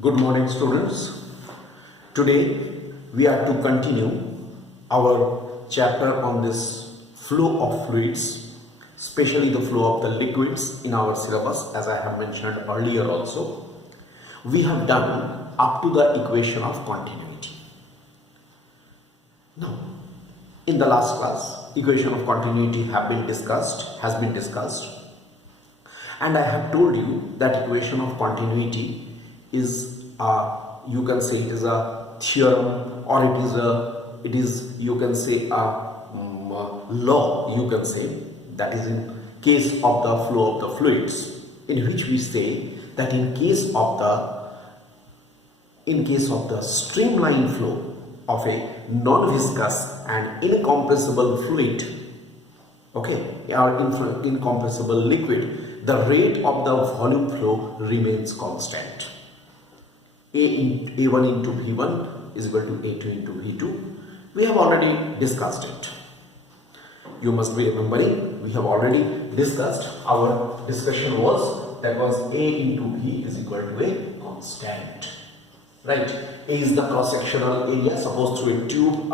Good morning, students. Today we are to continue our chapter on this flow of fluids, especially the flow of the liquids in our syllabus, as I have mentioned earlier also. We have done up to the equation of continuity. Now, in the last class, equation of continuity has been discussed, and I have told you that equation of continuity is you can say it is a theorem, or it is you can say a law, you can say, that is in case of the flow of the fluids, in which we say that in case of the streamline flow of a non-viscous and incompressible fluid, okay, or incompressible liquid, the rate of the volume flow remains constant. A1 into V1 is equal to A2 into V2. We have already discussed it. You must be remembering, we have already discussed. Our discussion was A into V is equal to a constant. Right? A is the cross-sectional area. Suppose through a tube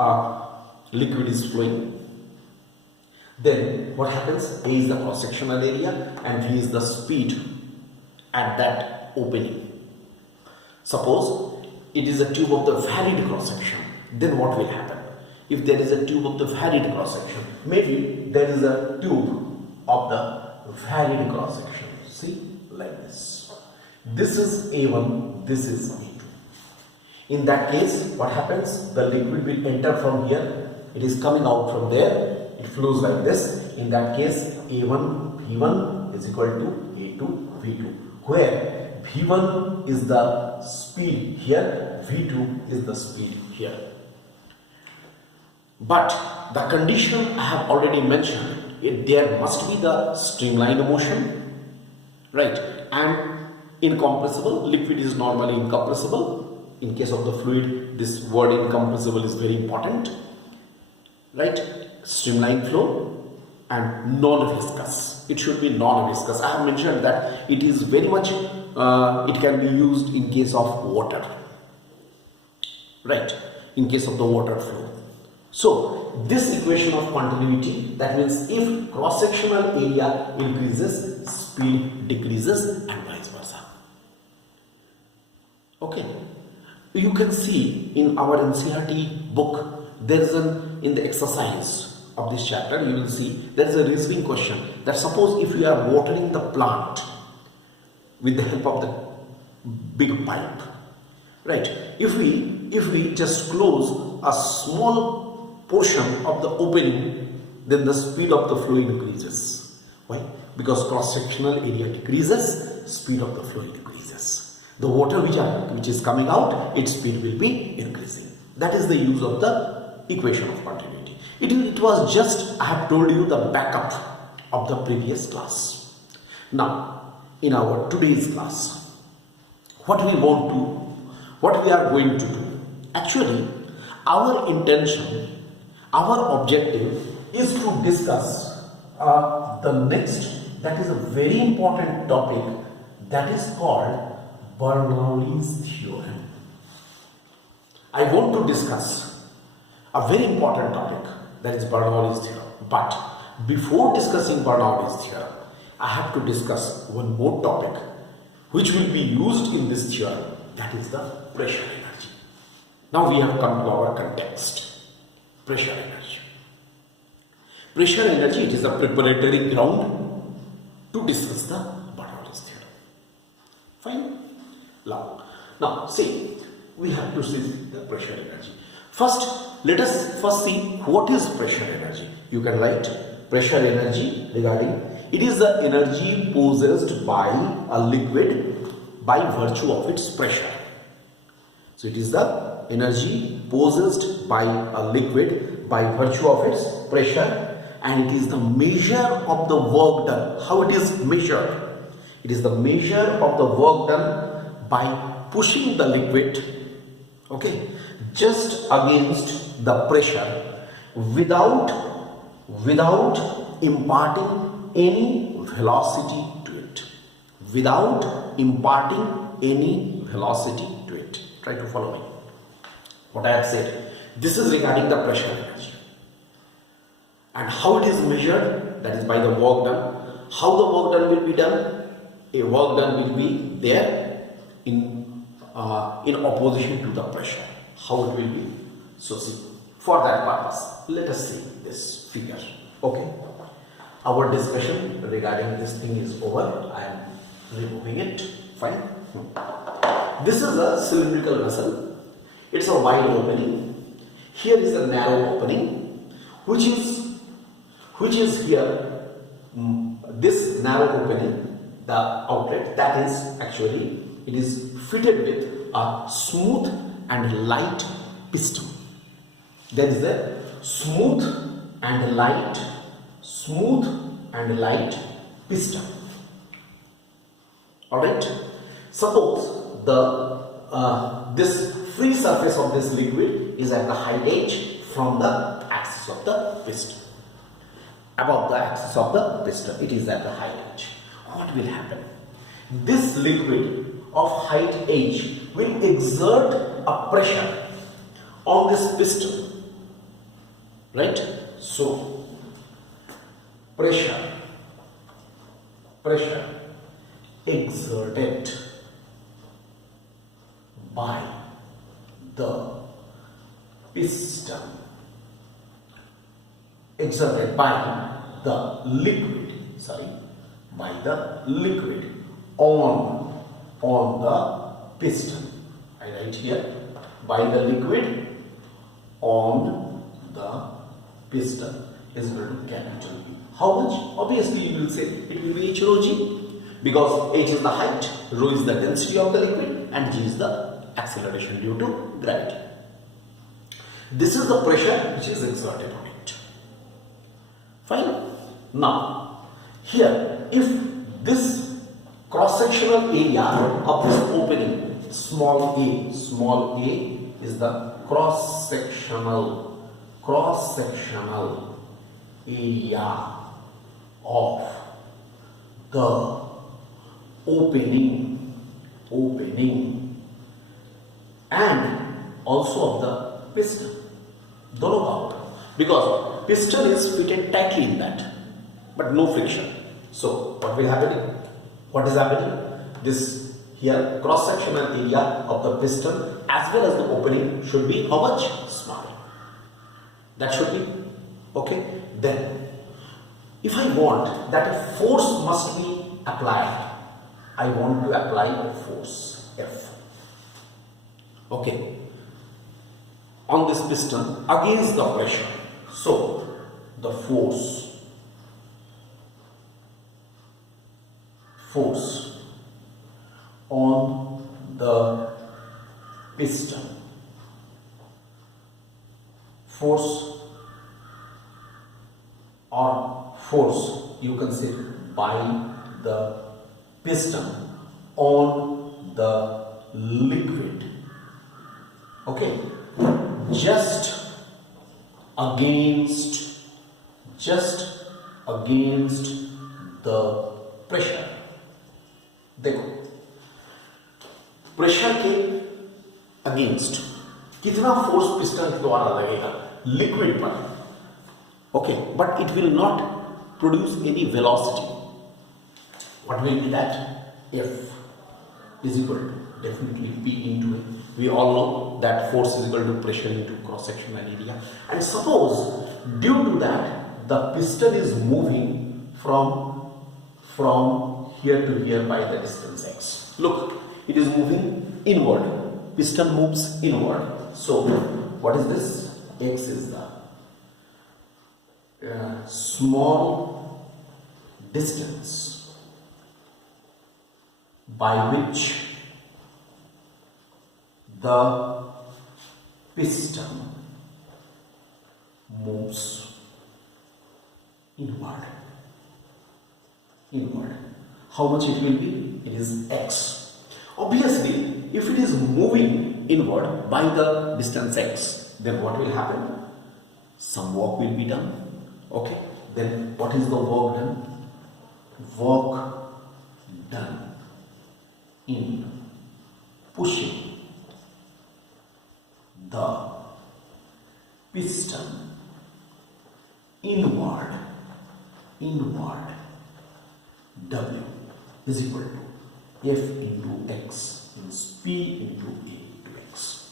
liquid is flowing. Then what happens? A is the cross-sectional area and V is the speed at that opening. Suppose it is a tube of the varied cross-section, then what will happen? If there is a tube of the varied cross-section, maybe there is a tube of the varied cross-section. See, like this. This is A1, this is A2. In that case, what happens? The liquid will enter from here. It is coming out from there. It flows like this. In that case, A1 V1 is equal to A2 V2, where V1 is the speed here, V2 is the speed here. But the condition I have already mentioned, there must be the streamline motion, right? And incompressible, liquid is normally incompressible. In case of the fluid, this word incompressible is very important, right? Streamline flow and non-viscous. It should be non-viscous. I have mentioned that it is very much, it can be used in case of water, right? In case of the water flow. So, this equation of continuity, that means if cross-sectional area increases, speed decreases and vice versa. Okay. You can see in our NCERT book, there is in the exercise of this chapter, you will see there is a reasoning question that suppose if you are watering the plant with the help of the big pipe, right? If we just close a small portion of the opening, then the speed of the flow increases. Why? Because cross-sectional area decreases, speed of the flow increases. The water which is coming out, its speed will be increasing. That is the use of the equation of continuity. It was just, I have told you, the backup of the previous class. Now, in our today's class, what we are going to do, actually, our intention, our objective is to discuss the next, that is a very important topic, that is called Bernoulli's theorem. I want to discuss a very important topic, that is Bernoulli's theorem. But before discussing Bernoulli's theorem, I have to discuss one more topic which will be used in this theorem, that is the pressure energy. Now we have come to our context. Pressure energy. Pressure energy, it is a preparatory ground to discuss the Bernoulli's theorem. Fine? Now see, we have to see the pressure energy. Let us first see what is pressure energy. You can write pressure energy regarding, it is the energy possessed by a liquid by virtue of its pressure. So it is the energy possessed by a liquid by virtue of its pressure, and it is the measure of the work done. How it is measured? It is the measure of the work done by pushing the liquid, okay, just against the pressure without imparting any velocity to it. Without imparting any velocity to it. Try to follow me. What I have said, this is regarding the pressure energy. And how it is measured, that is by the work done. How the work done will be done? A work done will be there in opposition to the pressure. How it will be? So see, for that purpose, let us see this figure. Okay. Our discussion regarding this thing is over. I am removing it. Fine. This is a cylindrical vessel. It's a wide opening. Here is a narrow opening, which is here. This narrow opening, the outlet, that is actually, it is fitted with a smooth and light piston. There is a smooth and light piston. Alright. Suppose this free surface of this liquid is at the height h from the axis of the piston. Above the axis of the piston, it is at the height h. What will happen? This liquid of height h will exert a pressure on this piston. Right? So, pressure exerted by the piston, exerted by the liquid on the piston. I write here, by the liquid on the piston is equal to capital P. How much? Obviously you will say it will be H rho G, because H is the height, rho is the density of the liquid, and G is the acceleration due to gravity. This is the pressure which is exerted on it. Fine. Now, here, if this cross-sectional area of this opening, small a is the cross-sectional area of the opening and also of the piston. Dono ka hoga? Because piston is fitted tightly in that, but no friction. So what will happen? What is happening? This here cross-sectional area of the piston as well as the opening should be how much? Small. That should be okay. Then if I want that a force must be applied, I want to apply a force F. Okay. On this piston against the pressure. So the force on the piston, force you can say by the piston on the liquid, okay, just against the pressure. देखो pressure के against कितना force piston के द्वारा लगेगा liquid पर, okay, but it will not produce any velocity. What will be that? F is equal to definitely P into A. We all know that force is equal to pressure into cross-sectional area. And suppose due to that the piston is moving from here to here by the distance x. Look, it is moving inward. Piston moves inward. So what is this? X is the small distance by which the piston moves inward. How much it will be? It is x. Obviously, if it is moving inward by the distance x, then what will happen? Some work will be done. Okay. Then what is the work done? Work done in pushing the piston inward, W is equal to F into X, means P into A into X.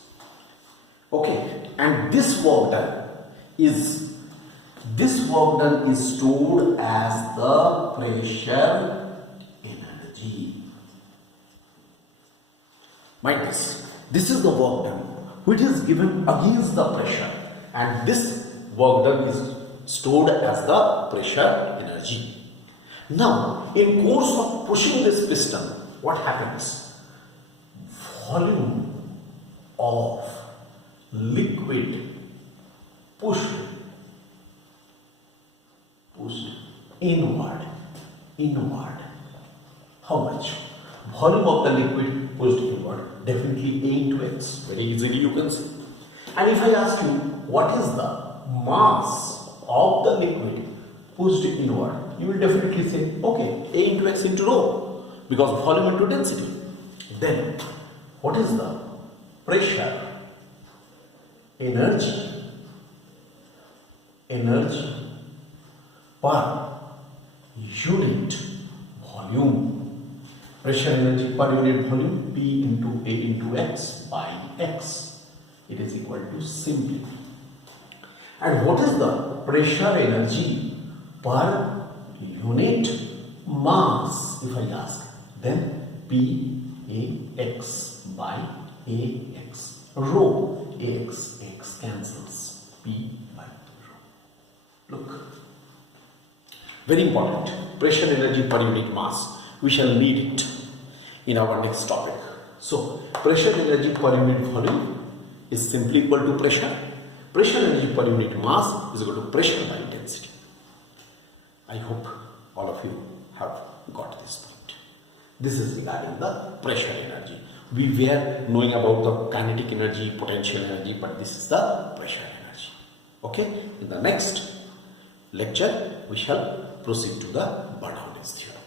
Okay, and this work done is stored as the pressure energy. Mind this. This is the work done which is given against the pressure, and this work done is stored as the pressure energy. Now, in course of pushing this piston, what happens? Volume of liquid pushed inward. How much? Volume of the liquid pushed inward, definitely A into X. Very easily you can see. And if I ask you, what is the mass of the liquid pushed inward, you will definitely say, okay, A into X into rho, because volume into density. Then, what is the pressure, energy per unit volume? Pressure energy per unit volume, P into A into X by X. It is equal to simply. And what is the pressure energy per unit mass, if I ask? Then P A X by A X. Rho, A X cancels. P by rho. Look. Very important. Pressure energy per unit mass. We shall need it in our next topic. So, pressure energy per unit volume is simply equal to pressure. Pressure energy per unit mass is equal to pressure by density. I hope all of you have got this point. This is regarding the pressure energy. We were knowing about the kinetic energy, potential energy, but this is the pressure energy. Okay? In the next lecture, we shall proceed to the Bernoulli's theorem.